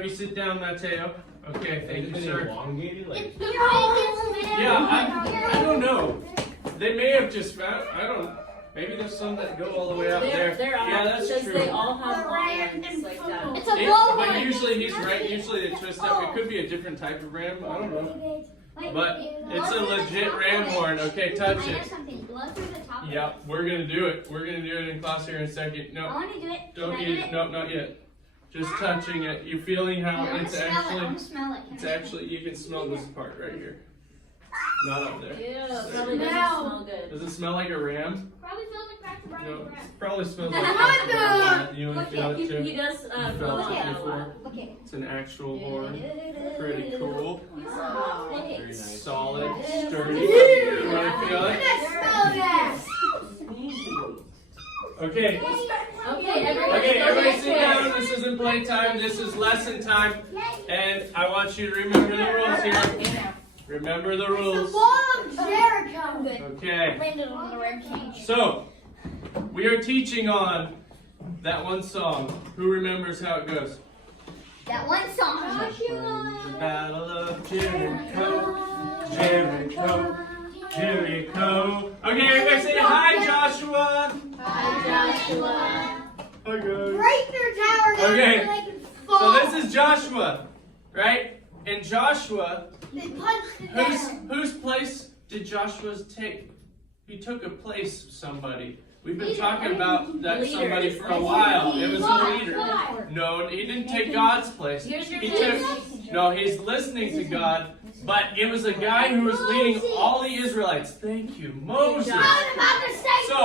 have you sit down, Mateo. Okay, thank you, sir. Elongated, like... Yeah, I don't know. They may have just found, I don't know. Maybe there's some that go all the way up there. Yeah, that's true. They all have lines like that. It's a long one. But usually he's right. Usually they twist up. It could be a different type of ram. I don't know. But it's a legit ram horn. Okay, touch it. Yeah, we're gonna do it. We're gonna do it in class here in a second. No, I want to do it. don't eat it. No, not yet. Just touching it. You feeling how it's actually? It's actually. You can smell this part right here. Not up there. Ew, probably doesn't smell good. Does it smell like a ram? Probably smells like cracked ram. No, it probably smells like a ram. You want to feel it too? He does You felt it before? Okay. It's an actual horn. Pretty cool. Very nice. Solid, sturdy. You want to feel it? Okay. Okay, Everybody sit down. This isn't playtime. This is lesson time. And I want you to remember the rules here. Remember the rules. of Jericho. Okay. Landed on the red cage. So, we are teaching on that one song. Who remembers how it goes? That one song. The Battle of Jericho, Jericho, Jericho. Okay, everybody say hi, Joshua. Hi, Joshua. Hi, guys. Break their tower down Okay. so they can So fall. this is Joshua, right? And Joshua, They punched it down. whose place did Joshua take? He took a place of somebody. We've been talking about that somebody for a while. It was a leader. No, he didn't take God's place. Here's your He place. took, no, he's listening to God, but it was a guy who was leading all the Israelites. Thank you, Moses. I was about to say So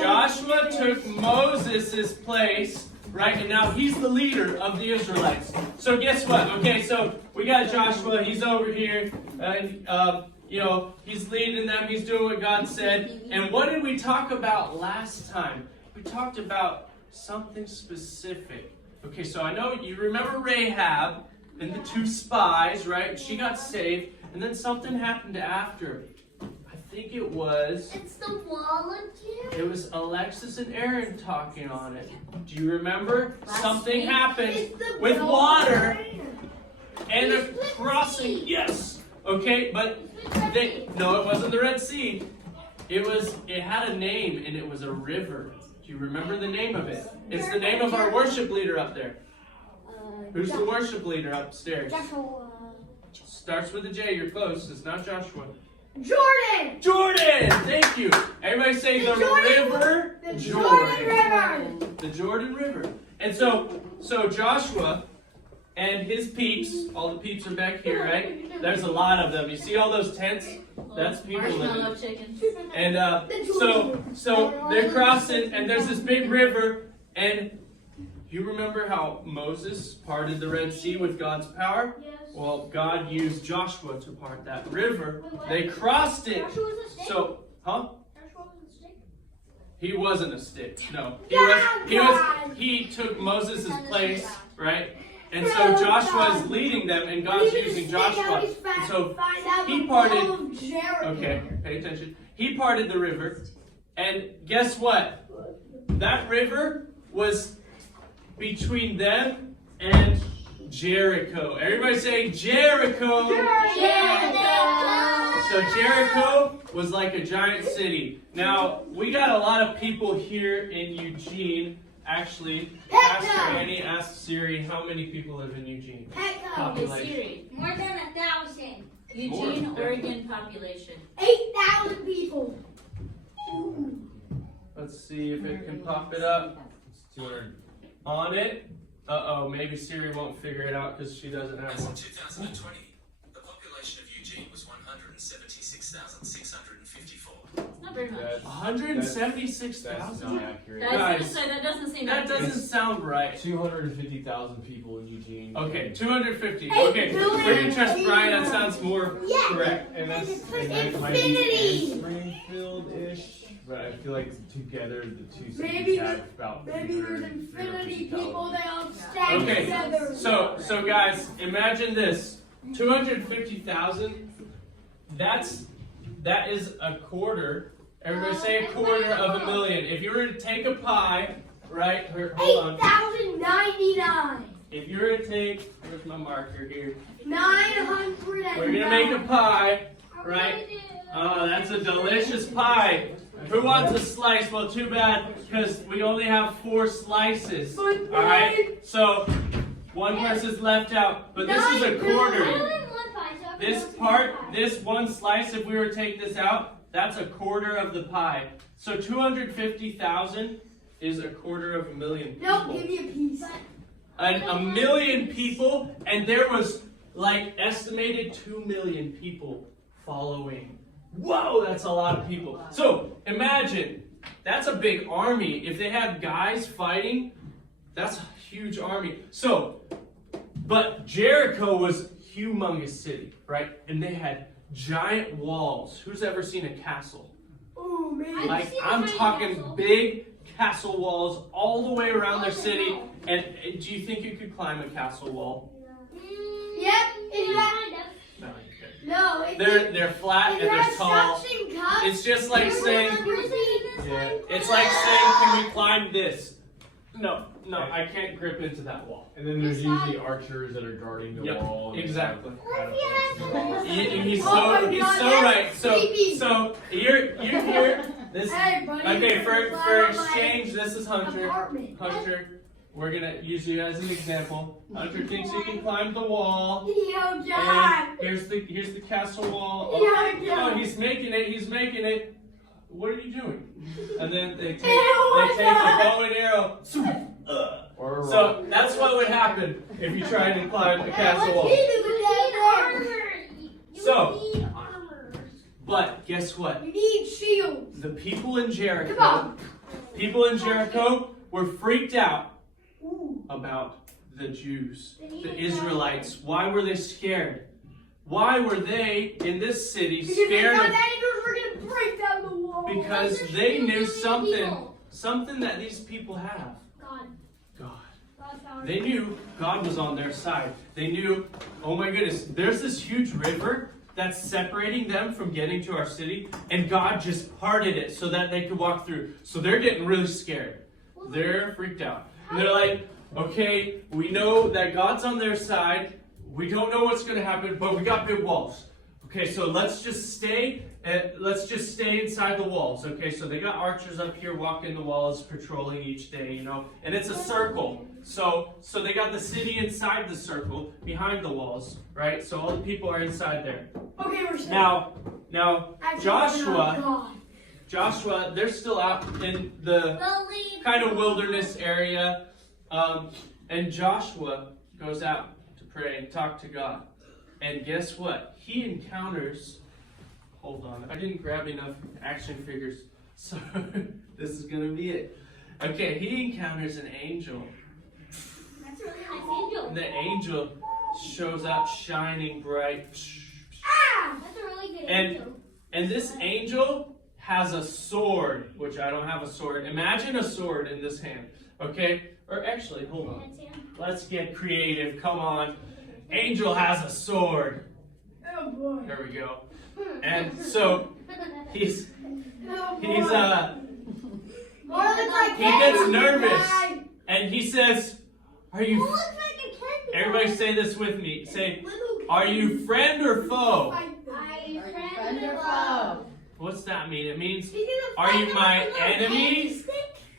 Joshua took Moses' place, right? And now he's the leader of the Israelites. So guess what? Okay, so we got Joshua. He's over here, and he's leading them. He's doing what God said. And what did we talk about last time? We talked about something specific. Okay, so I know you remember Rahab and the two spies, right? She got saved, and then something happened after. I think it was. It's the wall again. It was Alexis and Aaron talking on it. Do you remember? Something happened with water and a crossing. Yes. Okay, but no, it wasn't the Red Sea. It had a name and it was a river. Do you remember the name of it? It's the name of our worship leader up there. Who's the worship leader upstairs? Joshua. Starts with a J. You're close. It's not Joshua. Jordan. Jordan! Thank you. Everybody say the river Jordan. River. The Jordan River. And so Joshua and his peeps, all the peeps are back here, right? There's a lot of them. You see all those tents? That's people Marshmallow living. chickens. And so they're crossing, and there's this big river, and you remember how Moses parted the Red Sea with God's power? Yes. Well, God used Joshua to part that river. They crossed it. Joshua was a stick. So, huh? Joshua was a stick. He wasn't a stick. No. God. He took Moses' place, right? And so Joshua is leading them, and God's using Joshua. And so he parted. Okay, pay attention. He parted the river, and guess what? That river was between them and Jericho. Everybody say Jericho. So Jericho was like a giant city. Now, we got a lot of people here in Eugene. Actually, Pastor Annie asked Siri, how many people live in Eugene? Hey Siri, More than 1,000. Eugene, Oregon population. 8,000 people. Let's see if it can pop it up. It's 200. On it. Uh-oh, maybe Siri won't figure it out because she doesn't have As one. in 2020, the population of Eugene was 176,654. Not very much. That's 176,000? not accurate. I was gonna say, that doesn't seem That accurate. doesn't sound right. 250,000 people in Eugene. Okay, 250. Okay, we're gonna trust Brian. That sounds more correct. And that might be Springfield-ish, but I feel like together the two cities have about Maybe there's 350,000. infinity people. They all stack Okay, together. so guys, imagine this: 250,000. That is a quarter. Everybody say a quarter of a million. If you were to take a pie, right? Hold on. 8,099. if you were to take, where's my marker here? 900. We're gonna make a pie, right? Oh, that's a delicious pie. Who wants a slice? Well, too bad, because we only have 4 slices. All right, so one person's left out, but this is a quarter. This one slice, if we were to take this out, that's a quarter of the pie. So 250,000 is a quarter of a million people. Nope, give me a piece. A million people, and there was like estimated 2 million people following. Whoa, that's a lot of people. So imagine, that's a big army. If they have guys fighting, that's a huge army. So, but Jericho was a humongous city, right? And they had giant walls. Who's ever seen a castle? Oh, man. Like, I'm talking big castle walls all the way around their city. And do you think you could climb a castle wall? Yep, it's No, you couldn't. no, it's They're flat and they're tall. It's just like saying, Yeah. it's like saying, can we climb this? No, I can't grip into that wall. And then there's usually archers that are guarding the Yep, wall. and exactly. He's Oh my so God, that's right. creepy. So you're here. This Hey, buddy, okay for fly on my exchange. This is Hunter. apartment. Hunter, we're gonna use you as an example. Hunter thinks he can climb the wall. Yo, John. And here's the castle wall. Yo, John. Oh, he's making it. He's making it. What are you doing? And then they take Ew, a bow and arrow. Or a rock. So that's what would happen if you tried to climb the castle wall. So, but guess what? You need shields. The people in Come Jericho, on. were freaked out Ooh. about the Jews, the Israelites. Why were they scared? Why were they in this city Because they scared thought of? that Angels were going to break down the wall. Because they knew something that these people have. God. They knew God was on their side. They knew, oh my goodness, there's this huge river that's separating them from getting to our city, and God just parted it so that they could walk through. So they're getting really scared. They're freaked out. And they're like, okay, we know that God's on their side. We don't know what's going to happen, but we got big walls. Okay, so let's just stay inside the walls. Okay, so they got archers up here walking the walls, patrolling each day, and it's a circle. So they got the city inside the circle, behind the walls, right? So all the people are inside there. Okay, we're safe. Now Actually, Joshua, they're still out in the kind of wilderness area, and Joshua goes out to pray and talk to God. And guess what? He encounters, hold on, I didn't grab enough action figures, so this is going to be it. Okay, he encounters an angel. That's a really nice angel. And the angel shows up shining bright. That's a really good And- angel. And this angel has a sword, which I don't have a sword. Imagine a sword in this hand, okay? Or actually, hold on. Let's get creative, come on. Angel has a sword. Oh, boy. There we go. And so he's Oh, boy. He He gets nervous. And he says, are you, Looks like a kid. everybody say this with me. Say, are you friend or foe? What's that mean? It means, are you my enemy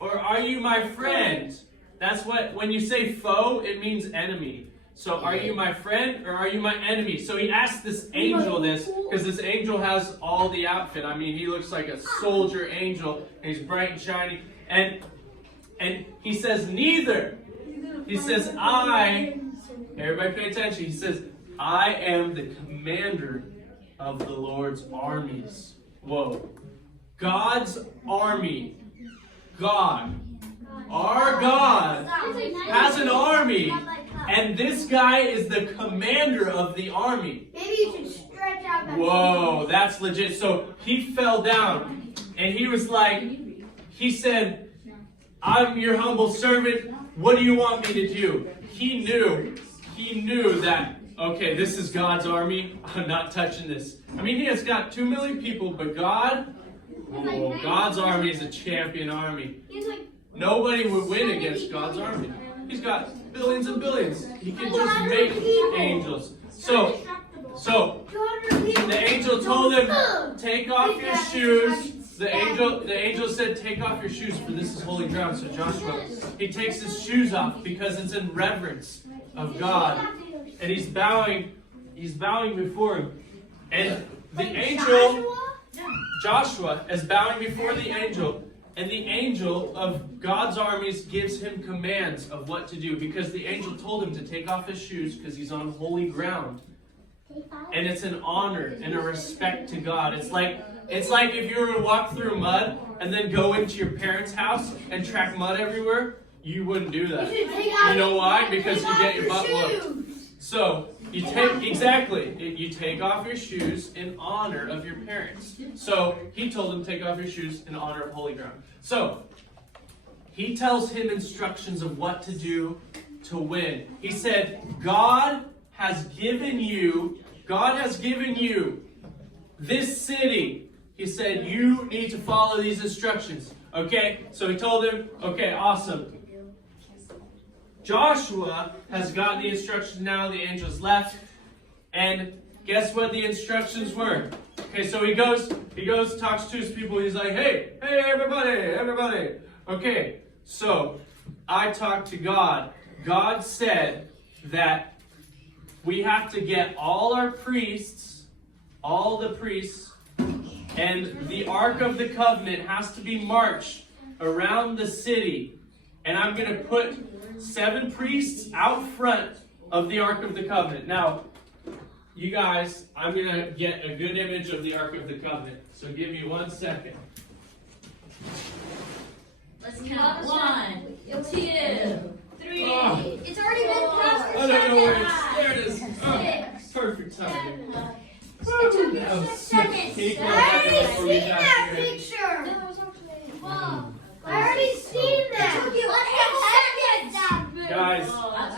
or are you my friend? That's what, when you say foe, it means enemy. So are you my friend or are you my enemy? So he asked this angel this, because this angel has all the outfit. I mean, he looks like a soldier angel, and he's bright and shiny. And he says, neither. He says, everybody pay attention. He says, I am the commander of the Lord's armies. Whoa. God's army. God. Our God has an army. And this guy is the commander of the army. Maybe you should stretch out that. Whoa, that's legit. So he fell down and he was like, he said, I'm your humble servant. What do you want me to do? He knew that, okay, this is God's army. I'm not touching this. I mean, he has got 2 million people, but God's army is a champion army. Nobody would win against God's army. He's got billions and billions. He can just make angels. So the angel told him, take off your shoes. The angel said, take off your shoes, for this is holy ground. So Joshua, he takes his shoes off because it's in reverence of God. And he's bowing before him. And the angel, Joshua, is bowing before the angel. And the angel of God's armies gives him commands of what to do. Because the angel told him to take off his shoes because he's on holy ground. And it's an honor and a respect to God. It's like if you were to walk through mud and then go into your parents' house and track mud everywhere, you wouldn't do that. You know why? Because you get your butt whooped. So you take off your shoes in honor of your parents. So he told him, take off your shoes in honor of holy ground. So he tells him instructions of what to do to win. He said, God has given you this city. He said, you need to follow these instructions. Okay? So he told him, okay, awesome. Joshua has got the instructions now. The angel's left. And guess what the instructions were? Okay, so he goes, talks to his people. He's like, hey, everybody. Okay, so I talked to God. God said that we have to get all the priests, and the Ark of the Covenant has to be marched around the city. And I'm going to put 7 priests out front of the Ark of the Covenant. Now, you guys, I'm going to get a good image of the Ark of the Covenant. So give me 1 second. Let's count. 1, 2, 3. Oh. It's already been past the I don't know where it is. 7. There it is. Oh, 6, perfect timing. 7. It took me That was 6 sick. seconds. Can you go I back already up before we seen got that here? picture. No, it was actually 12. I already seen It that. took you 8 seconds.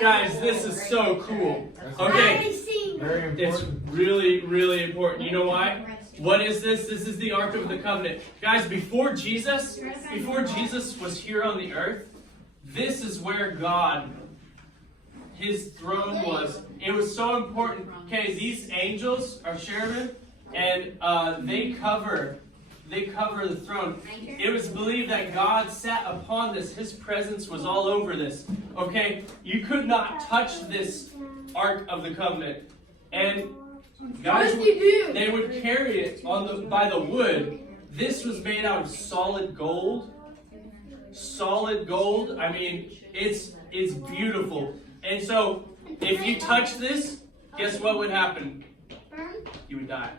Guys, this is so cool. I Okay, already seen that. Very it's important. really, really important. You know why? What is this? This is the Ark of the Covenant. Guys, before Jesus was here on the earth, this is where God, his throne was. It was so important. Okay, these angels are cherubim, and they cover the throne. It was believed that God sat upon this. His presence was all over this. Okay, you could not touch this Ark of the Covenant. And guys, they would carry it by the wood. This was made out of solid gold. Solid gold. I mean, it's beautiful. And so, if you touch this, guess what would happen? You would die.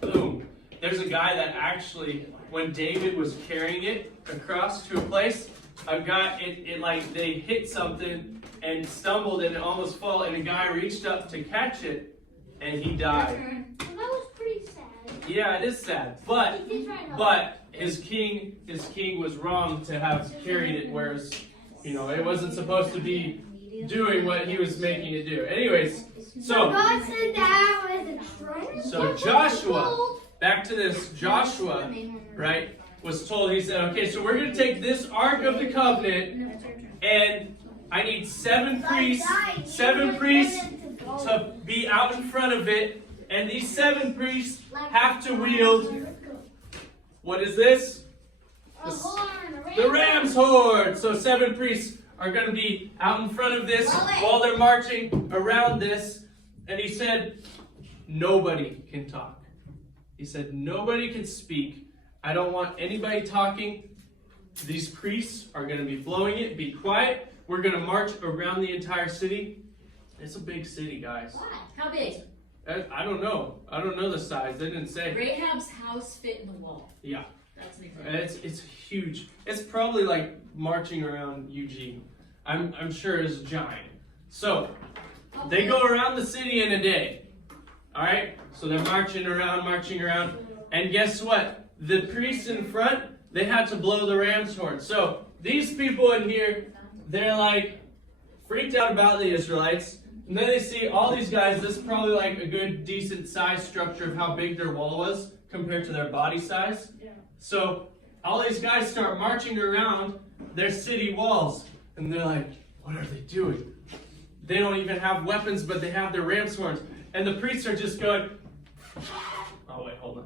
Boom. There's a guy that actually, when David was carrying it across to a place, they hit something and stumbled and it almost fell, and a guy reached up to catch it, and he died. Well, that was pretty sad. Yeah, it is sad, but his king was wrong to have carried it, whereas it wasn't supposed to be doing what he was making it do. Anyways, so God said that was a trend. So Joshua, back to this, Joshua, right, was told, he said, okay, so we're going to take this Ark of the Covenant, and I need 7 priests to be out in front of it, and these 7 priests have to wield, what is this? The ram's horn. So 7 priests are going to be out in front of this while they're marching around this, and he said, nobody can talk. He said, nobody can speak. I don't want anybody talking. These priests are going to be blowing it. Be quiet. We're going to march around the entire city. It's a big city, guys. How big? I don't know. I don't know the size. They didn't say. Rahab's house fit in the wall. Yeah. That's an example. It's huge. It's probably like marching around Eugene. I'm sure it's giant. So, they go around the city in a day. Alright? So they're marching around. And guess what? The priests in front, they had to blow the ram's horn. So, these people in here, they're like freaked out about the Israelites. And then they see all these guys. This is probably like a good, decent size structure of how big their wall was compared to their body size. So, all these guys start marching around their city walls. And they're like, what are they doing? They don't even have weapons, but they have their ram's horns. And the priests are just going, oh wait, hold on.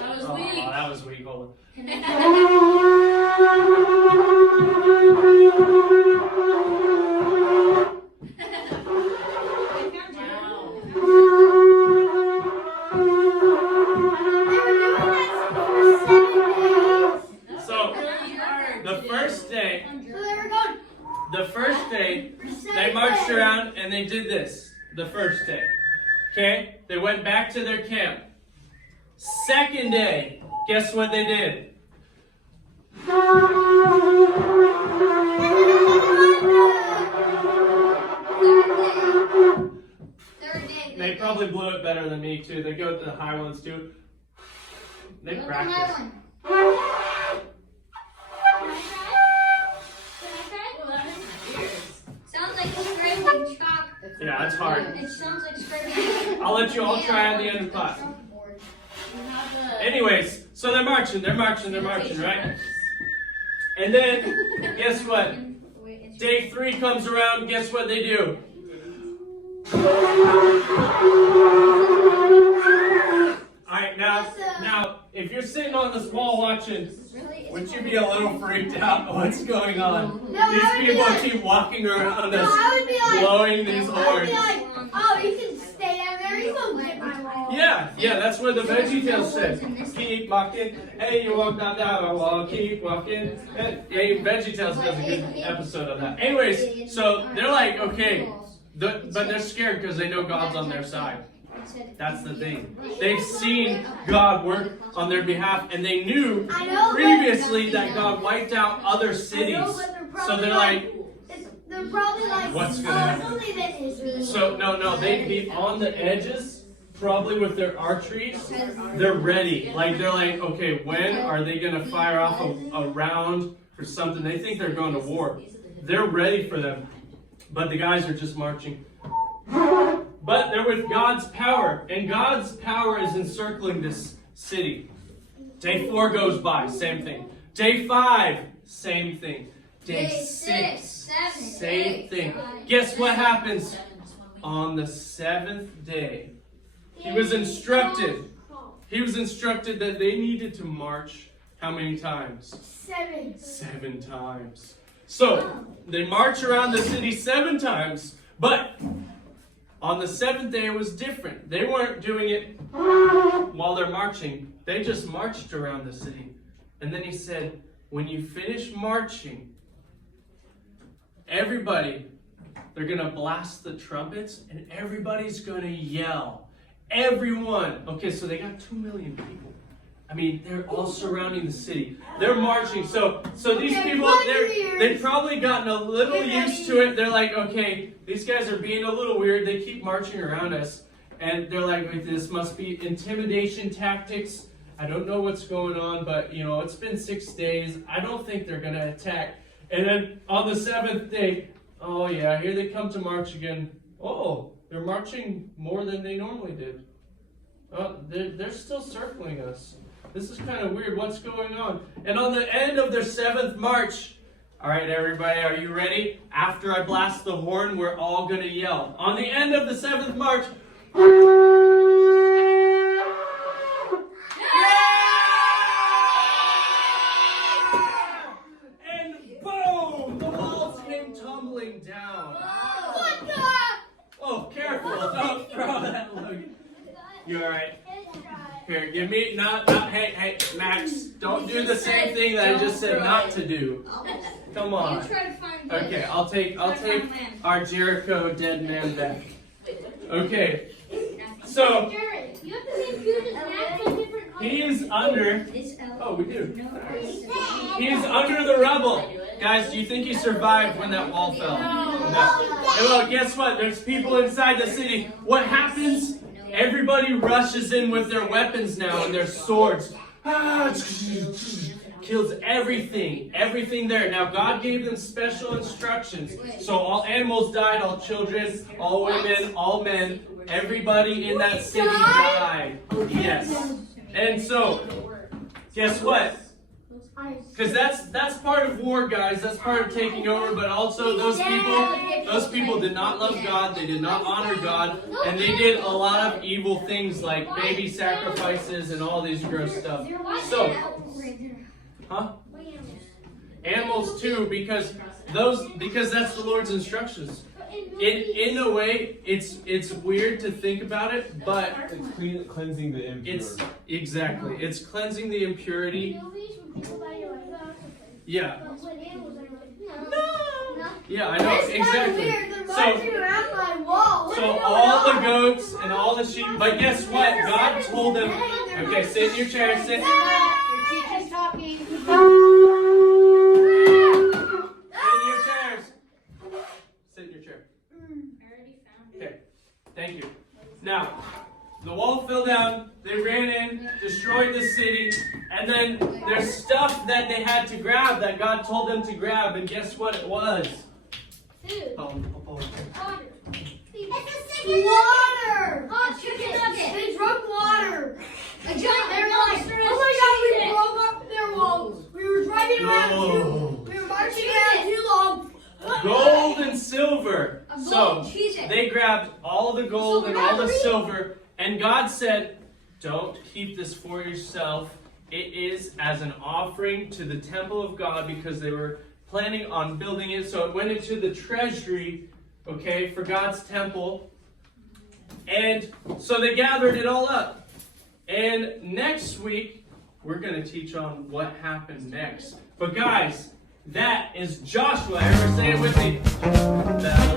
That was Oh, weak. that was weak, hold on. So, the first day, they marched around and they did this. The first day. Okay? They went back to their camp. Second day, guess what they did? They probably blew it better than me too. They go to the high ones too. They practice. Sounds like scraping chalk. Yeah, it's hard. It sounds like scraping. I'll let you all try at the end of class. Anyways, so they're marching, right? And then, guess what? Day 3 comes around, guess what they do? Alright, now, if you're sitting on this wall watching, wouldn't you be a little freaked out what's going on? These people keep walking around us, blowing these horns. Oh, you can stay down there. You won't get my wall. Yeah, that's what the VeggieTales said. Keep walking. Hey, you walk down the wall. Keep walking. Hey, VeggieTales does a good episode of that. Anyways, so they're like, okay, but they're scared because they know God's on their side. That's the thing. They've seen God work on their behalf, and they knew previously that God wiped out other cities. So they're like, They're probably like, what's gonna happen? only that Israel. So no, they'd be on the edges, probably with their archeries. They're ready. Like they're like, okay, when are they gonna fire off a round or something? They think they're going to war. They're ready for them. But the guys are just marching. But they're with God's power, and God's power is encircling this city. Day 4 goes by, same thing. Day 5, same thing. Day 6, same thing. Guess what happens? On the 7th day, he was instructed that they needed to march how many times? 7. 7 times. So, they march around the city 7 times, but on the 7th day it was different. They weren't doing it while they're marching. They just marched around the city. And then he said, when you finish marching, everybody, they're going to blast the trumpets and everybody's going to yell. Everyone. Okay, so they got 2 million people. I mean, they're all surrounding the city. They're marching. So these people, they've probably gotten a little used to it. They're like, okay, these guys are being a little weird. They keep marching around us. And they're like, wait, this must be intimidation tactics. I don't know what's going on, but, it's been 6 days. I don't think they're going to attack. And then on the 7th day, oh yeah, here they come to march again. Oh, they're marching more than they normally did. They're still circling us. This is kind of weird. What's going on? And on the end of their 7th march, all right, everybody, are you ready? After I blast the horn, we're all going to yell. On the end of the 7th march, and boom, the walls came tumbling down. Oh, careful. Don't throw that, Logan. You all right? Here, give me, hey, Max, don't do the same thing that I just said not to do. Come on. Okay, I'll take our Jericho dead man back. Okay, so he is under, we do. He's under the rubble. Guys, do you think he survived when that wall fell? No. And well, guess what? There's people inside the city. What happens? Everybody rushes in with their weapons now and their swords. Kills everything there. Now God gave them special instructions. So all animals died, all children, all women, all men. Everybody in that city died. Yes. And so, guess what? Because that's part of war, guys. That's part of taking over. But also those people did not love God. They did not honor God, and they did a lot of evil things like baby sacrifices and all these gross stuff. So, animals too, because that's the Lord's instructions. In a way, it's weird to think about it, but It's cleansing the impure. It's cleansing the impurity. Yeah. Yeah, I know, exactly. So all the goats and all the sheep, but guess what? God told them, okay, sit in your chair, sit. Your teacher's talking. Sit in your chairs. Sit in your chair. Okay, thank you. Now, the wall fell down, they ran in, destroyed the city, and then there's stuff that they had to grab that God told them to grab, and guess what it was? Food. Water. Hot chicken nugget. They drunk water. A giant They're like, monstrous oh my God, we cheese. broke up their walls. We were driving around Whoa. we were marching around too long. Gold and silver. A gold So cheese. they grabbed all the gold and all the silver, and God said, don't keep this for yourself. It is as an offering to the temple of God, because they were planning on building it. So it went into the treasury, okay, for God's temple. And so they gathered it all up. And next week, we're going to teach on what happened next. But guys, that is Joshua. Everyone say it with me. That